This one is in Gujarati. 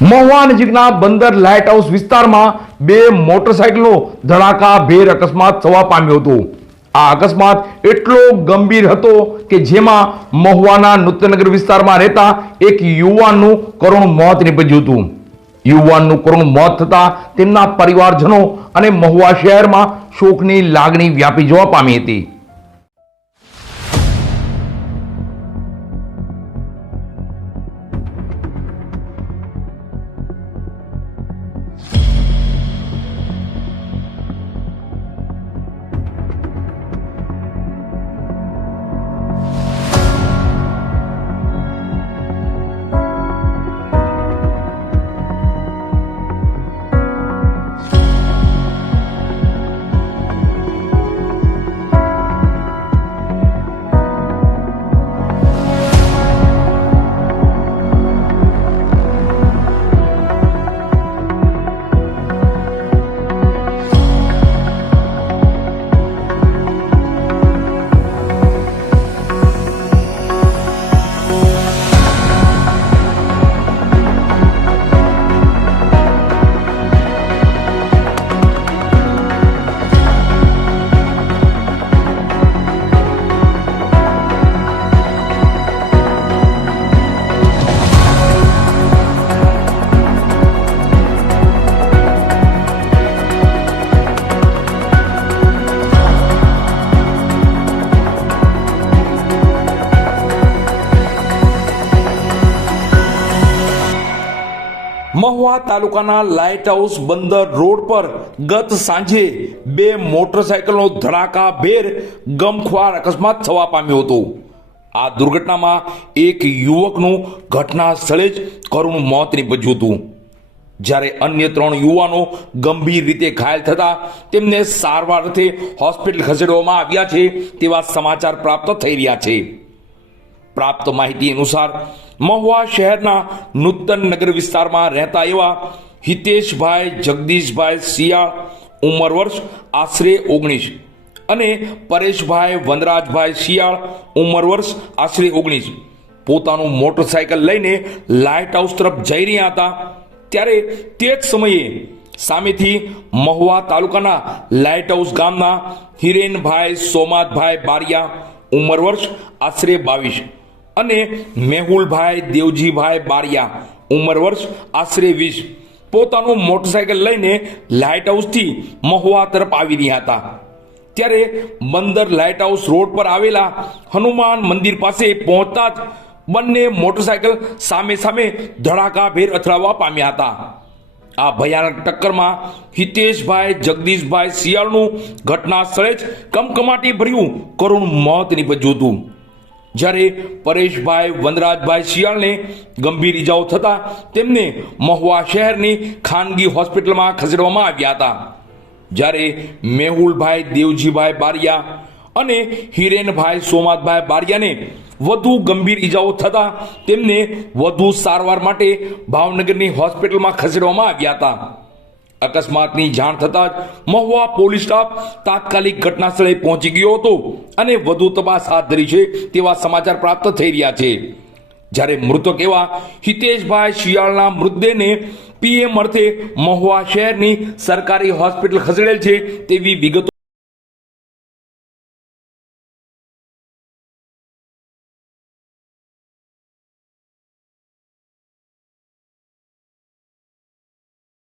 મહુવા નજીકના બંદર લાઇટ હાઉસ વિસ્તારમાં બે મોટરસાયકલનો ધડાકાભેર અકસ્માત થવા પામ્યો હતો। આ અકસ્માત એટલો ગંભીર હતો કે જેમાં મહુવાના નૂતનગર વિસ્તારમાં રહેતા એક યુવાનનું કરુણ મોત નીપજ્યું હતું। યુવાનનું કરુણ મોત થતા તેમના પરિવારજનો અને મહુવા શહેરમાં શોકની લાગણી વ્યાપી જવા પામી હતી। મહુવા તાલુકાના લાઇટ હાઉસ બંદર રોડ પર ગત સાંજે બે મોટરસાયકલનો ધડાકાભેર ગમખ્વાર અકસ્માત થવા પામ્યો હતો। આ દુર્ઘટનામાં એક યુવકનું ઘટના સ્થળે જ કરુણ મોત નીપજ્યું હતું, જ્યારે અન્ય 3 યુવાનો ગંભીર રીતે ઘાયલ થતા તેમને સારવાર અર્થે હોસ્પિટલ ખસેડવામાં આવ્યા છે તેવા સમાચાર પ્રાપ્ત થઈ રહ્યા છે। પ્રાપ્ત માહિતી અનુસાર મહુવા શહેરના નૂતન નગર વિસ્તારમાં રહેતા એવા હિતેશભાઈ જગદીશભાઈ શિયાળ ઉંમર વર્ષ આશરે 19 અને પરેશભાઈ વનરાજભાઈ શિયાળ ઉંમર વર્ષ આશરે 19 પોતાનું મોટરસાયકલ લઈને લાઇટ હાઉસ તરફ જઈ રહ્યા હતા, ત્યારે તે જ સમયે સામેથી મહુવા તાલુકાના લાઇટ હાઉસ ગામના હિરેનભાઈ સોમાદભાઈ બારિયા ઉંમર વર્ષ આશરે 22 અને મેહુલભાઈ દેવજીભાઈ બારિયા ઉંમર વર્ષ આશરે 20 પોતાનું મોટરસાયકલ લઈને લાઇટ હાઉસથી મહુવા તરફ આવી રહ્યા હતા, ત્યારે બંદર લાઇટ હાઉસ રોડ પર આવેલા હનુમાન મંદિર પાસે પહોંચતા જ બંને મોટરસાયકલ સામે સામે ધડાકાભેર અથડાવા પામ્યા હતા। આ ભયાનક ટક્કરમાં હિતેશભાઈ જગદીશભાઈ શિયાળનું ઘટના સ્થળે જ કમકમાટી ભર્યું કરુણ મોત નીપજ્યું હતું, જ્યારે પરેશભાઈ વનરાજભાઈ શિયાળને ગંભીર ઈજાઓ થતા તેમને મહુવા શહેરની ખાનગી હોસ્પિટલમાં ખસેડવામાં આવ્યા હતા, જ્યારે મેહુલભાઈ દેવજીભાઈ બારિયા અને હિરેનભાઈ સોમાદભાઈ બારિયાને વધુ ગંભીર ઈજાઓ થતા તેમને વધુ સારવાર માટે ભાવનગરની હોસ્પિટલમાં ખસેડવામાં આવ્યા હતા। અકસ્માતની જાણ થતાં જ મહુવા પોલીસ સ્ટાફ તાત્કાલિક ઘટના સ્થળે પહોંચી ગયો હતો અને વધુ તપાસ હાથ ધરી છે તેવા સમાચાર પ્રાપ્ત થઈ રહ્યા છે, જ્યારે મૃતક એવા હિતેશભાઈ શિયાળના મૃતદેહને પીએમ અર્થે મહુવા શહેરની સરકારી હોસ્પિટલ ખસેડેલ છે તેવી વિગતો